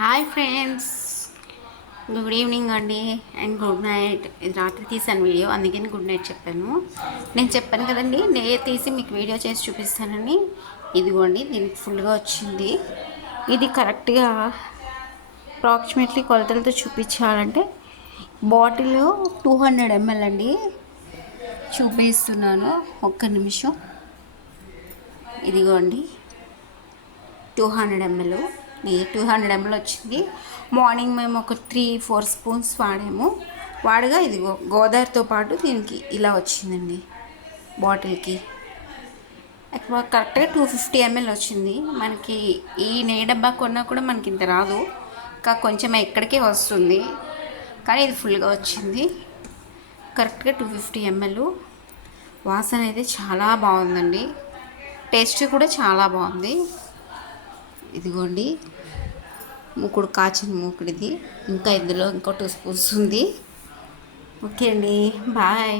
Hi friends, good evening అండి and good night. ఇది రాత్రి తీసాను వీడియో, అందుకని గుడ్ నైట్ చెప్పాను. నేను చెప్పాను కదండి, నేను తీసి మీకు వీడియో చేసి చూపిస్తానని. ఇదిగోండి, దీనికి ఫుల్గా వచ్చింది. ఇది కరెక్ట్గా అప్రాక్సిమేట్లీ కొలతలతో చూపించాలంటే బాటిల్ 200 ml అండి. చూపిస్తున్నాను, ఒక్క నిమిషం. ఇదిగోండి 200 ml. 200 ml వచ్చింది. మార్నింగ్ మేము ఒక 3-4 స్పూన్స్ వాడగా ఇది గోదావరితో పాటు దీనికి ఇలా వచ్చిందండి. బాటిల్కి కరెక్ట్గా 250 ml వచ్చింది. మనకి ఈ నెయ్యి డబ్బా కొన్నా కూడా మనకి ఇంత రాదు, ఇంకా కొంచెం ఎక్కడికే వస్తుంది, కానీ ఇది ఫుల్గా వచ్చింది. కరెక్ట్గా 250 ml. వాసన అయితే చాలా బాగుందండి, టేస్ట్ కూడా చాలా బాగుంది. ఇదిగోండి మూకుడు, కాచిన మూకుడిది. ఇంకా ఇందులో ఇంకో 2 స్పూన్స్ ఉంది. ఓకే అండి, బాయ్.